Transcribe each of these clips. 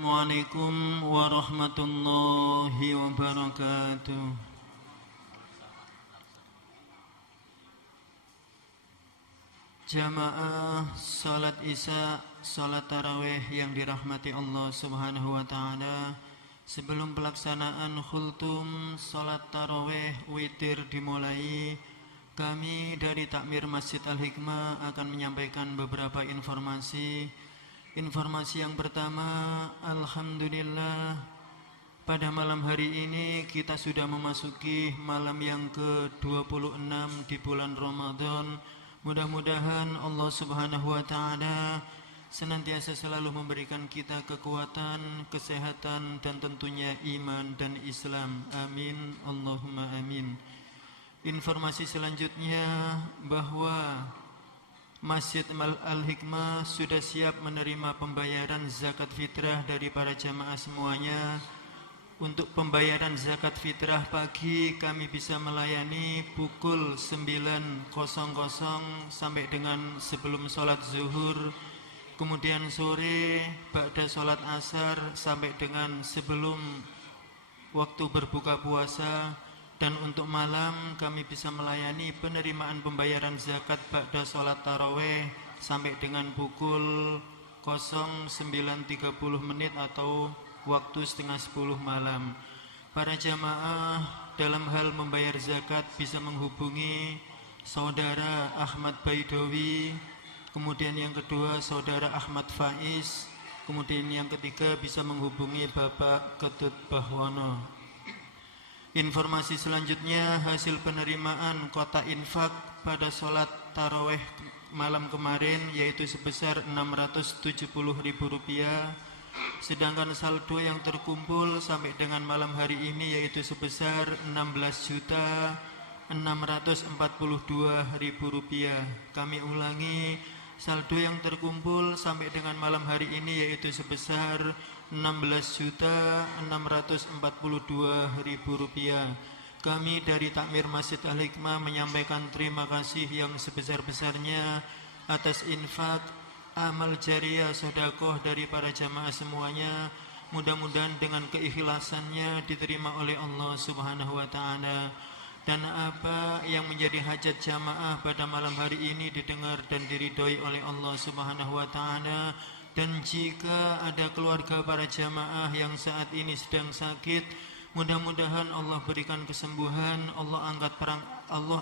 Assalamualaikum warahmatullahi wabarakatuh. Jamaah salat isya, salat tarawih yang dirahmati Allah Subhanahu wa taala. Sebelum pelaksanaan khultum salat tarawih witir dimulai, kami dari Takmir Masjid Al-Hikmah akan menyampaikan beberapa informasi. Informasi yang pertama, alhamdulillah pada malam hari ini kita sudah memasuki malam yang ke-26 di bulan Ramadan. Mudah-mudahan Allah Subhanahu wa taala senantiasa selalu memberikan kita kekuatan, kesehatan dan tentunya iman dan Islam. Amin, Allahumma amin. Informasi selanjutnya bahwa Masjid Al-Hikmah sudah siap menerima pembayaran zakat fitrah dari para jamaah semuanya. Untuk pembayaran zakat fitrah pagi kami bisa melayani pukul 9.00 sampai dengan sebelum sholat zuhur. Kemudian sore ba'da sholat asar sampai dengan sebelum waktu berbuka puasa. Dan untuk malam kami bisa melayani penerimaan pembayaran zakat ba'da sholat taraweh sampai dengan pukul 09.30 atau waktu 9:30 malam. Para jamaah dalam hal membayar zakat bisa menghubungi saudara Ahmad Baidowi, kemudian yang kedua saudara Ahmad Faiz, kemudian yang ketiga bisa menghubungi Bapak Ketut Bahwono. Informasi selanjutnya, hasil penerimaan kota infak pada sholat taraweh malam kemarin yaitu sebesar Rp670.000, sedangkan saldo yang terkumpul sampai dengan malam hari ini yaitu sebesar Rp16.642.000. Kami ulangi, saldo yang terkumpul sampai dengan malam hari ini yaitu sebesar Rp16.642.000. Kami dari Takmir Masjid Al-Hikmah menyampaikan terima kasih yang sebesar-besarnya atas infak, amal jariah, sedekah dari para jamaah semuanya. Mudah-mudahan dengan keikhlasannya diterima oleh Allah Subhanahu wa taala. Dan apa yang menjadi hajat jamaah pada malam hari ini didengar dan diridhoi oleh Allah Subhanahu wa taala. Dan jika ada keluarga para jamaah yang saat ini sedang sakit, mudah-mudahan Allah berikan kesembuhan, Allah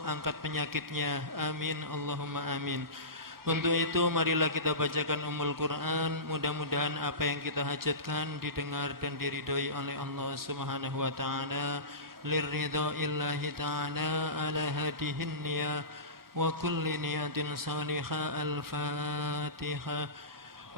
angkat penyakitnya. Amin, Allahumma amin. Untuk itu marilah kita bacakan Ummul Quran. Mudah-mudahan apa yang kita hajatkan didengar dan diridhoi oleh Allah Subhanahu wa taala. Liridha'illahi ta'ala ala hadihin niyah wa kulli niyatin salihah. Al-Fatihah.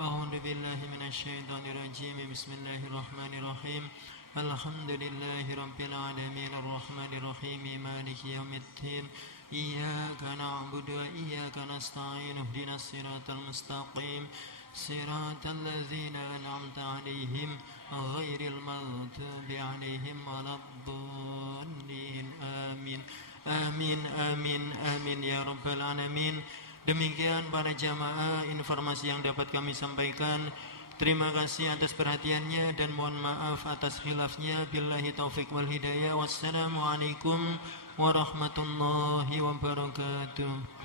A'udzu billahi minasyaitonir rajim. Bismillahirrahmanirrahim. Alhamdulillahi rabbil alamin arrahmanir rahim maliki yaumiddin. Iyyaka na'budu wa iyyaka nasta'in. Ihdinas siratal mustaqim. Siratal ladzina an'amta 'alaihim ghairil maghdubi 'alaihim waladdallin. Amin. Amin amin amin ya rabbal alamin. Demikian para jamaah informasi yang dapat kami sampaikan. Terima kasih atas perhatiannya dan mohon maaf atas khilafnya. Billahi taufik wal hidayah. Wassalamualaikum warahmatullahi wabarakatuh.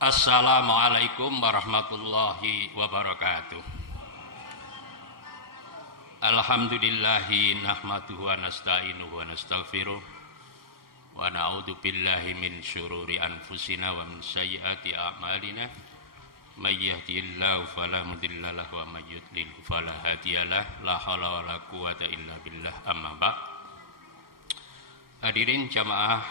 Assalamualaikum warahmatullahi wabarakatuh. Alhamdulillahi nahmaduhu wa nasta'inuhu wa nastaghfiruh wa na'udzu billahi min syururi anfusina wa min sayyiati a'malina. May yahdihillahu fala mudilla lahu wa may yudlil fala hadiyalah. La haula wala quwwata illa billah. Amma ba'd. Hadirin jamaah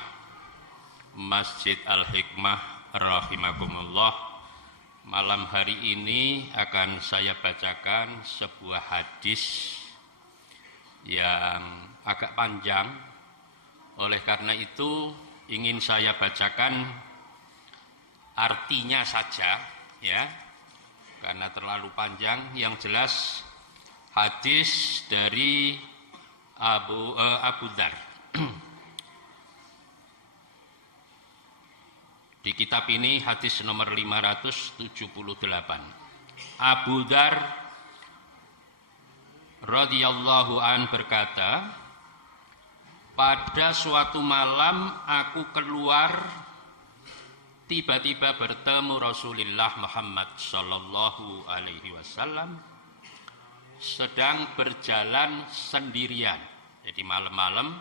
Masjid Al-Hikmah rahimakumullah, Malam hari ini akan saya bacakan sebuah hadis yang agak panjang. Oleh karena itu ingin saya bacakan artinya saja, ya, karena terlalu panjang. Yang jelas hadis dari Abu Dzar. Di kitab ini hadis nomor 578. Abu Dzar radhiyallahu an berkata, pada suatu malam aku keluar, tiba-tiba bertemu Rasulullah Muhammad sallallahu alaihi wasallam sedang berjalan sendirian. Jadi malam-malam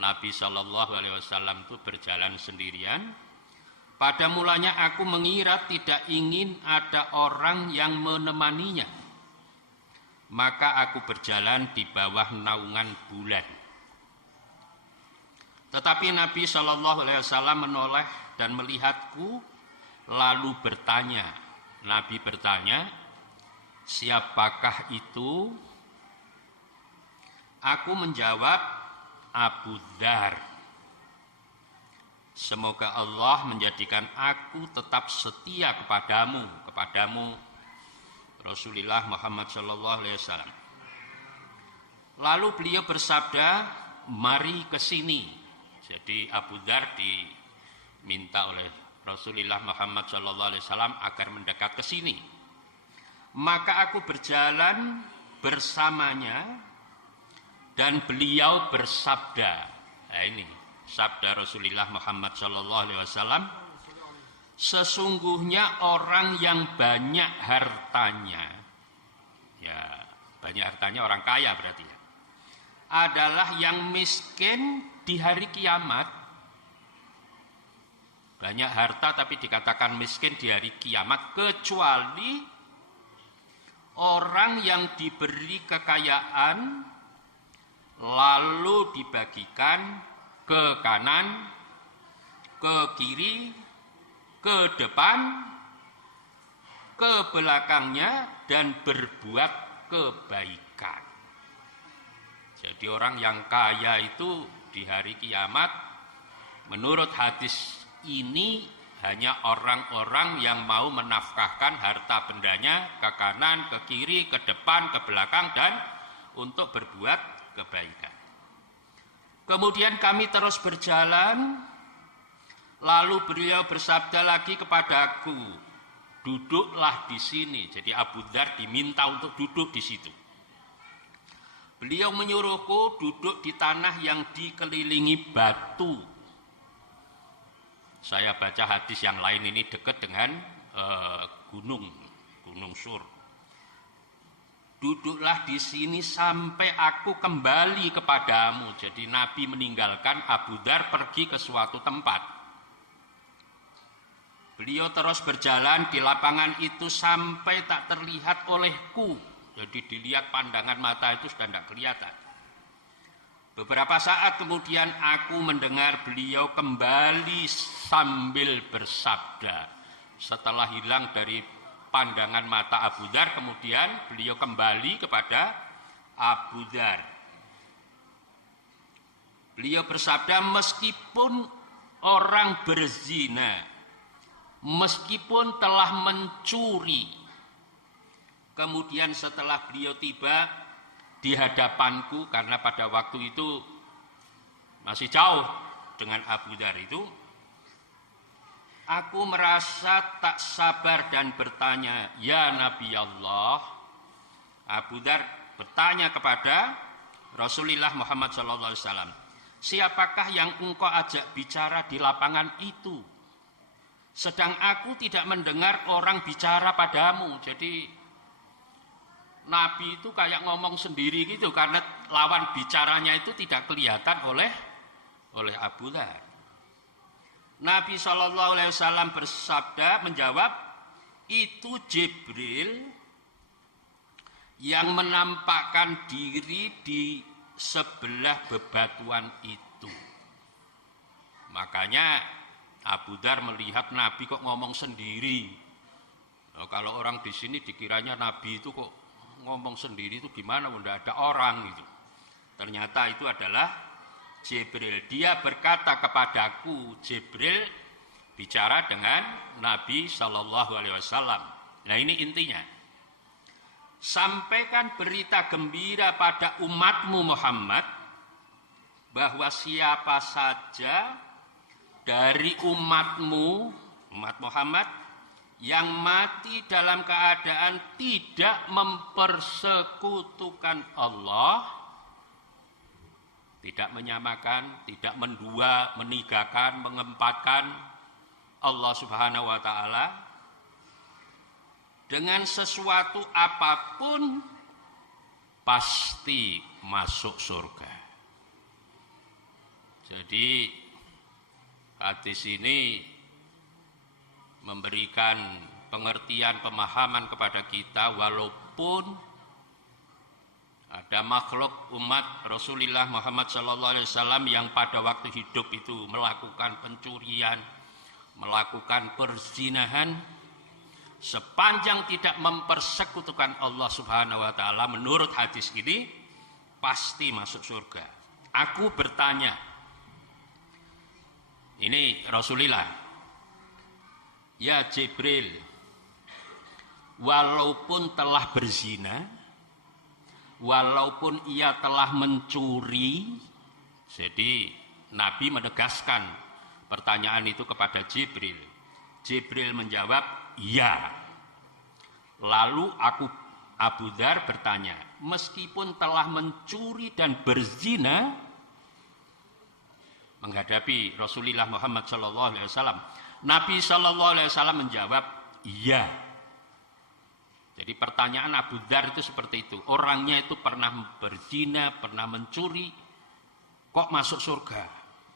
Nabi sallallahu alaihi wasallam itu berjalan sendirian. Pada mulanya aku mengira tidak ingin ada orang yang menemaninya. Maka aku berjalan di bawah naungan bulan. Tetapi Nabi Shallallahu Alaihi Wasallam menoleh dan melihatku, lalu bertanya. Nabi bertanya, siapakah itu? Aku menjawab, Abu Dzar. Semoga Allah menjadikan aku tetap setia kepadamu Rasulullah Muhammad Shallallahu Alaihi Wasallam. Lalu beliau bersabda, mari ke sini. Jadi Abu Dzar diminta oleh Rasulullah Muhammad Shallallahu Alaihi Wasallam agar mendekat ke sini. Maka aku berjalan bersamanya dan beliau bersabda. Nah ini sabda Rasulullah Muhammad Shallallahu Alaihi Wasallam. Sesungguhnya orang yang banyak hartanya, ya banyak hartanya orang kaya berarti ya, adalah yang miskin di hari kiamat. Banyak harta tapi dikatakan miskin di hari kiamat, kecuali orang yang diberi kekayaan lalu dibagikan ke kanan, ke kiri, ke depan, ke belakangnya, dan berbuat kebaikan. Jadi orang yang kaya itu di hari kiamat, menurut hadis ini hanya orang-orang yang mau menafkahkan harta bendanya ke kanan, ke kiri, ke depan, ke belakang, dan untuk berbuat kebaikan. Kemudian kami terus berjalan, lalu beliau bersabda lagi kepadaku, duduklah di sini. Jadi Abu Dzar diminta untuk duduk di situ. Beliau menyuruhku duduk di tanah yang dikelilingi batu. Saya baca hadis yang lain ini dekat dengan Gunung Sur. Duduklah di sini sampai aku kembali kepadamu. Jadi Nabi meninggalkan Abu Dzar pergi ke suatu tempat. Beliau terus berjalan di lapangan itu sampai tak terlihat olehku. Jadi dilihat pandangan mata itu sudah tidak kelihatan. Beberapa saat kemudian aku mendengar beliau kembali sambil bersabda. Setelah hilang dari pandangan mata Abu Dzar, kemudian beliau kembali kepada Abu Dzar. Beliau bersabda, meskipun orang berzina, meskipun telah mencuri. Kemudian setelah beliau tiba di hadapanku, karena pada waktu itu masih jauh dengan Abu Dzar itu, aku merasa tak sabar dan bertanya, ya Nabi Allah. Abu Dzar bertanya kepada Rasulullah Muhammad SAW, siapakah yang engkau ajak bicara di lapangan itu? Sedang aku tidak mendengar orang bicara padamu. Jadi Nabi itu kayak ngomong sendiri gitu, karena lawan bicaranya itu tidak kelihatan oleh Abu Dzar. Nabi SAW bersabda, menjawab, itu Jibril yang menampakkan diri di sebelah bebatuan itu. Makanya Abu Dzar melihat Nabi kok ngomong sendiri. Kalau orang di sini dikiranya Nabi itu kok ngomong sendiri itu gimana, tidak ada orang gitu. Ternyata itu adalah Jibril. Dia berkata kepadaku, Jibril bicara dengan Nabi Shallallahu Alaihi Wasallam. Nah ini intinya. Sampaikan berita gembira pada umatmu Muhammad bahwa siapa saja dari umatmu, umat Muhammad, yang mati dalam keadaan tidak mempersekutukan Allah, tidak menyamakan, tidak mendua, menigakan, mengempatkan Allah Subhanahu wa Ta'ala dengan sesuatu apapun, pasti masuk surga. Jadi hadis ini memberikan pengertian, pemahaman kepada kita, walaupun ada makhluk umat Rasulullah Muhammad SAW yang pada waktu hidup itu melakukan pencurian, melakukan perzinahan, sepanjang tidak mempersekutukan Allah Subhanahu wa Ta'ala, menurut hadis ini pasti masuk surga. Aku bertanya, ini Rasulullah, ya Jibril, walaupun telah berzina, walaupun ia telah mencuri, jadi Nabi menegaskan pertanyaan itu kepada Jibril. Jibril menjawab, ya. Lalu Abu Dzar bertanya, meskipun telah mencuri dan berzina, menghadapi Rasulullah Muhammad SAW, Nabi SAW menjawab, iya. Jadi pertanyaan Abu Dzar itu seperti itu. Orangnya itu pernah berzina, pernah mencuri, kok masuk surga?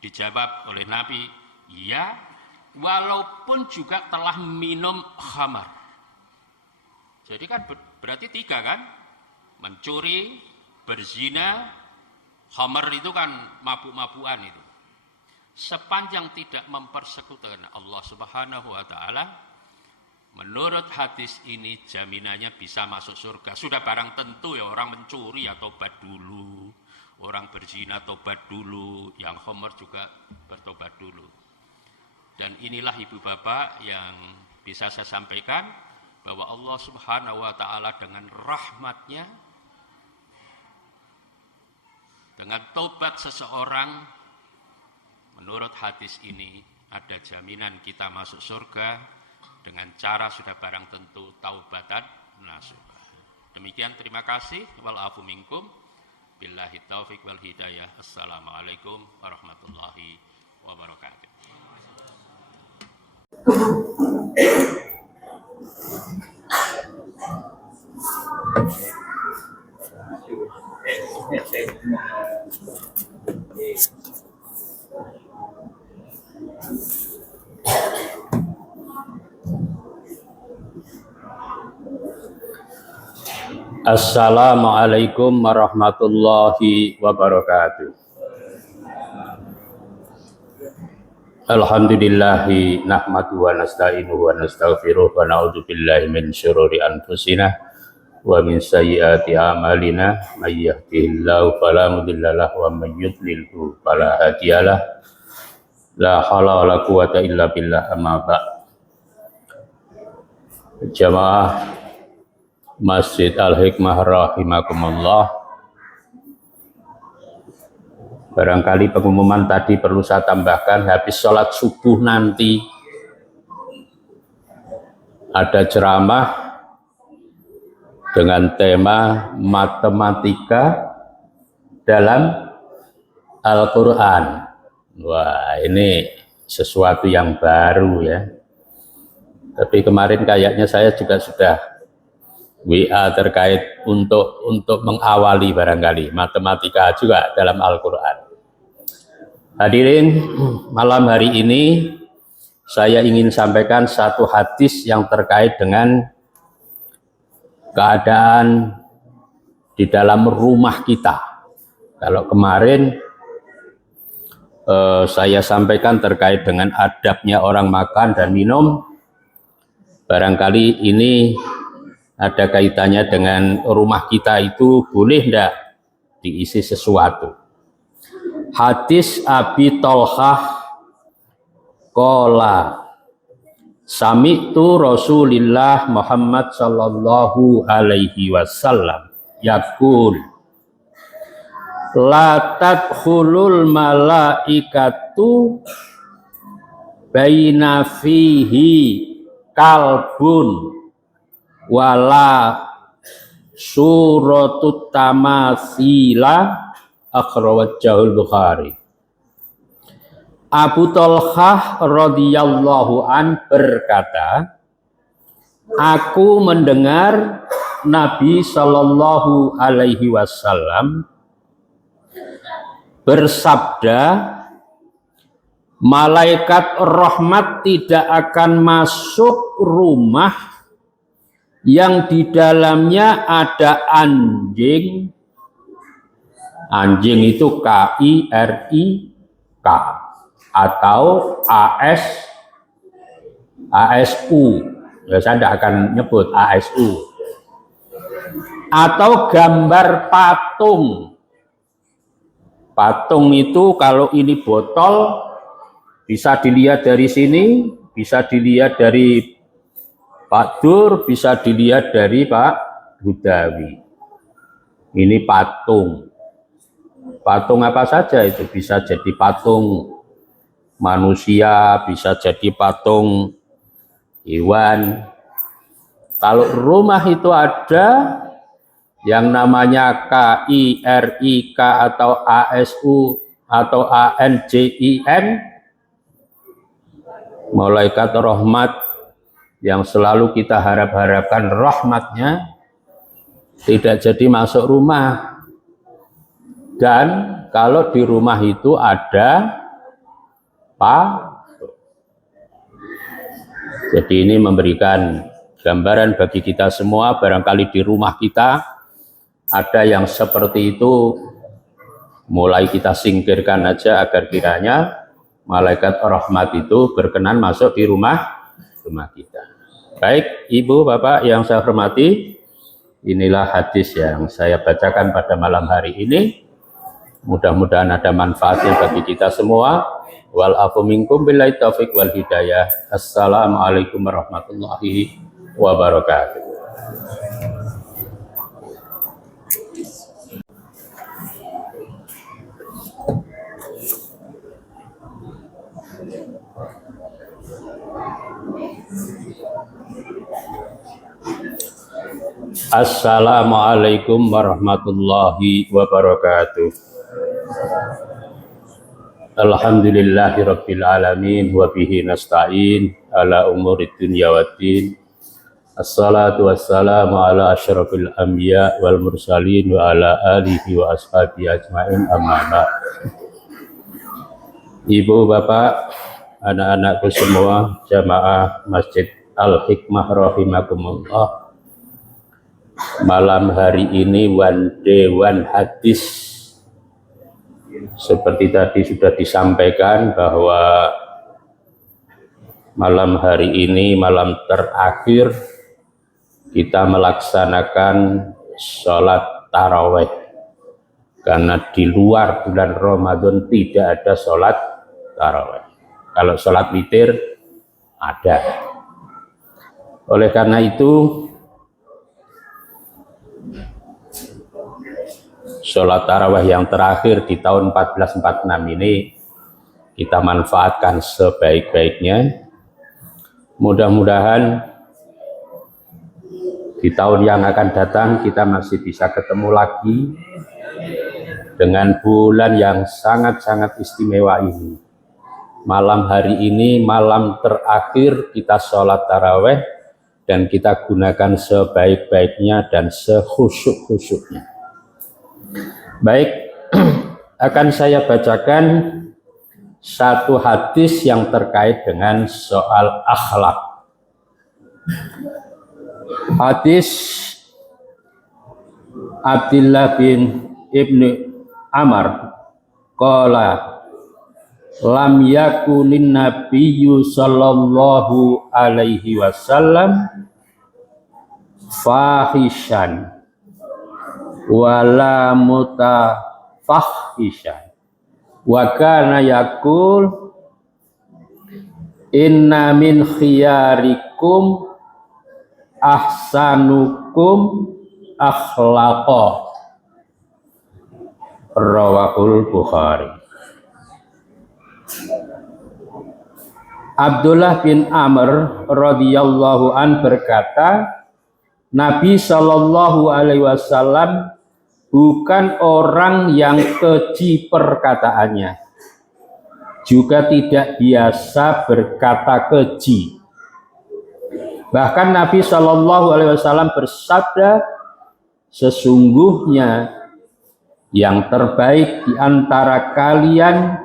Dijawab oleh Nabi, iya, walaupun juga telah minum khamar. Jadi kan berarti 3 kan? Mencuri, berzina, khamar itu kan mabuk-mabukan itu. Sepanjang tidak mempersekutukan Allah Subhanahu wa Ta'ala, menurut hadis ini jaminannya bisa masuk surga. Sudah barang tentu ya, orang mencuri ya tobat dulu, orang berzina tobat dulu, yang khamar juga bertobat dulu. Dan inilah ibu bapak yang bisa saya sampaikan, bahwa Allah Subhanahu wa Ta'ala dengan rahmatnya, dengan tobat seseorang, menurut hadis ini ada jaminan kita masuk surga dengan cara sudah barang tentu taubatan nasuha. Demikian, terima kasih. Wal afu minkum. Billahi taufiq wal hidayah. Assalamualaikum warahmatullahi wabarakatuh. Assalamualaikum warahmatullahi wabarakatuh. Alhamdulillahi nahmaduhu wa nasta'inuhu wa nastaghfiruh wa na'udzu billahi min syururi anfusina wa min sayyiati a'malina, may yahdihillahu fala mudhillalah wa may yudlilhu fala hadiyalah. La haula wala quwata illa billah, amma ba'd. Jamaah Masjid Al-Hikmah rahimakumullah, barangkali pengumuman tadi perlu saya tambahkan. Habis sholat subuh nanti ada ceramah dengan tema matematika dalam Al-Quran. Wah, ini sesuatu yang baru ya. Tapi kemarin kayaknya saya juga sudah WA terkait untuk mengawali barangkali matematika juga dalam Al-Quran. Hadirin, malam hari ini saya ingin sampaikan satu hadis yang terkait dengan keadaan di dalam rumah kita. Kalau kemarin saya sampaikan terkait dengan adabnya orang makan dan minum, Barangkali ini ada kaitannya dengan rumah kita itu boleh ndak diisi sesuatu. Hadis Abi Tolhah qala sami'tu Rasulillah Muhammad sallallahu alaihi wasallam yaqul la tadkhulul malaikatu baina fihi kalbun wala suratut tamasila akhrawajahul Bukhari. Abu Tolhah radhiyallahu an berkata, aku mendengar Nabi sallallahu alaihi wasallam bersabda, malaikat rahmat tidak akan masuk rumah yang di dalamnya ada anjing. Anjing itu KIRIK atau ASU. Ya, saya tidak akan nyebut ASU. Atau gambar patung. Patung itu kalau ini botol bisa dilihat dari sini, bisa dilihat dari Pak Dur, bisa dilihat dari Pak Budawi. Ini patung. Patung apa saja itu, bisa jadi patung manusia, bisa jadi patung hewan. Kalau rumah itu ada yang namanya KIRIK atau ASU atau ANJIN, malaikat rahmat yang selalu kita harap-harapkan rahmatnya tidak jadi masuk rumah. Dan kalau di rumah itu ada patung. Jadi ini memberikan gambaran bagi kita semua, barangkali di rumah kita ada yang seperti itu, mulai kita singkirkan aja agar kiranya malaikat rahmat itu berkenan masuk di rumah kita. Baik, Ibu, Bapak yang saya hormati, inilah hadis yang saya bacakan pada malam hari ini. Mudah-mudahan ada manfaatnya bagi kita semua. Wal afu minkum billahi taufiq wal hidayah. Assalamualaikum warahmatullahi wabarakatuh. Assalamualaikum warahmatullahi wabarakatuh. Alhamdulillahirabbil alamin wa bihi nasta'in ala umurid dunya waddin. Assalatu wassalamu ala asyrafil anbiya wal mursalin wa ala alihi wa ashabihi ajmain, amma ba'd. Ibu, Bapak, anak-anakku semua, jamaah Masjid Al-Hikmah rahimakumullah. Malam hari ini one day one hadis. Seperti tadi sudah disampaikan bahwa malam hari ini malam terakhir kita melaksanakan sholat taraweh, karena di luar bulan Ramadan tidak ada sholat taraweh. Kalau sholat witir ada. Oleh karena itu sholat tarawih yang terakhir di tahun 1446 ini kita manfaatkan sebaik-baiknya. Mudah-mudahan di tahun yang akan datang kita masih bisa ketemu lagi dengan bulan yang sangat-sangat istimewa ini. Malam hari ini malam terakhir kita sholat tarawih dan kita gunakan sebaik-baiknya dan sekhusyuk-khusyuknya. Baik, akan saya bacakan satu hadis yang terkait dengan soal akhlak. Hadis Abdullah bin Ibnu Amr qala lam yakunin nabiyyu sallallahu alaihi wasallam fahishan wala mutafahishan wa kana yaqul inna min khiyarikum ahsanukum akhlaqa, rawahul Bukhari. Abdullah bin Amr radhiyallahu an berkata, Nabi Shallallahu alaihi wasallam bukan orang yang keji perkataannya, juga tidak biasa berkata keji. Bahkan Nabi Shallallahu alaihi wasallam bersabda, sesungguhnya yang terbaik di antara kalian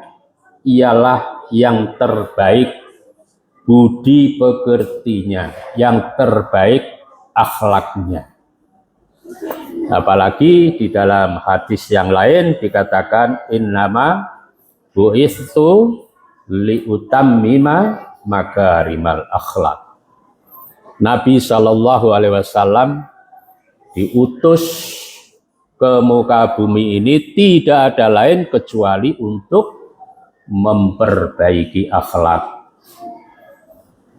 ialah yang terbaik budi pekertinya, yang terbaik akhlaknya. Apalagi di dalam hadis yang lain dikatakan innama bu'itsu liutammima makarimal akhlak. Nabi Shallallahu alaihi wasallam diutus ke muka bumi ini tidak ada lain kecuali untuk memperbaiki akhlak.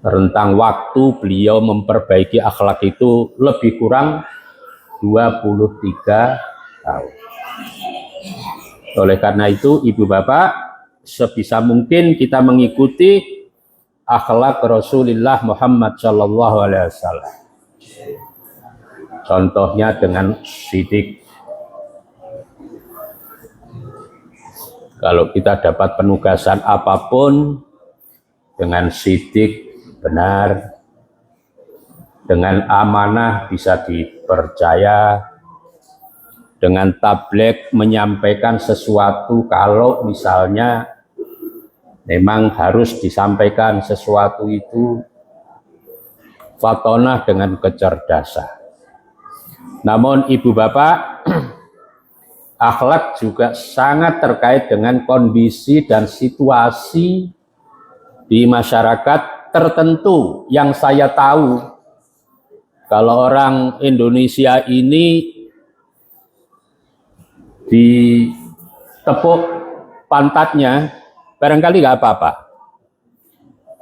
Rentang waktu beliau memperbaiki akhlak itu lebih kurang 23 tahun. Oleh karena itu, Ibu Bapak, sebisa mungkin kita mengikuti akhlak Rasulullah Muhammad Sallallahu Alaihi Wasallam. Contohnya dengan sidik. Kalau kita dapat penugasan apapun dengan sidik, benar, dengan amanah bisa dipercaya, dengan tabligh menyampaikan sesuatu kalau misalnya memang harus disampaikan sesuatu itu, fatonah dengan kecerdasan. Namun Ibu Bapak, akhlak juga sangat terkait dengan kondisi dan situasi di masyarakat tertentu. Yang saya tahu, kalau orang Indonesia ini ditepuk pantatnya barangkali nggak apa-apa,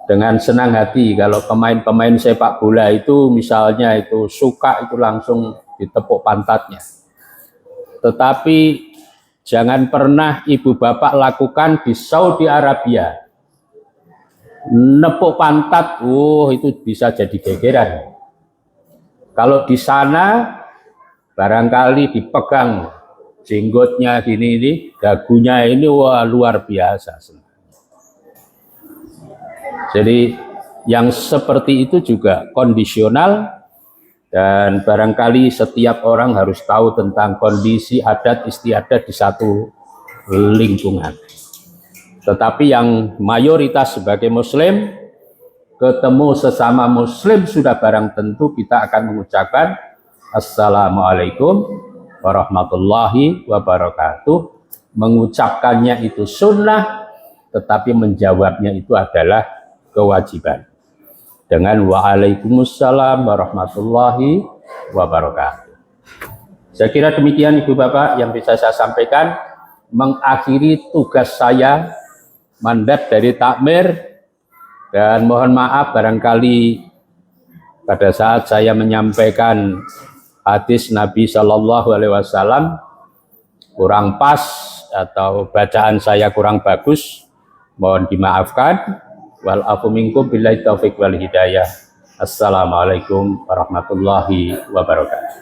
dengan senang hati. Kalau pemain-pemain sepak bola itu misalnya itu suka, itu langsung ditepuk pantatnya. Tetapi jangan pernah Ibu Bapak lakukan di Saudi Arabia. Nepuk pantat, itu bisa jadi gegeran. Kalau di sana barangkali dipegang jenggotnya gini, dagunya ini, wah luar biasa. Jadi yang seperti itu juga kondisional, dan barangkali setiap orang harus tahu tentang kondisi adat istiadat di satu lingkungan. Tetapi yang mayoritas sebagai Muslim, ketemu sesama Muslim sudah barang tentu kita akan mengucapkan Assalamualaikum warahmatullahi wabarakatuh. Mengucapkannya itu sunnah, tetapi menjawabnya itu adalah kewajiban. Dengan waalaikumsalam warahmatullahi wabarakatuh. Saya kira demikian Ibu Bapak yang bisa saya sampaikan, mengakhiri tugas saya, mandat dari takmir, dan mohon maaf barangkali pada saat saya menyampaikan hadis Nabi Shallallahu Alaihi Wasallam kurang pas atau bacaan saya kurang bagus, mohon dimaafkan. Wal afu minkum billahi taufiq wal hidayah. Assalamualaikum warahmatullahi wabarakatuh.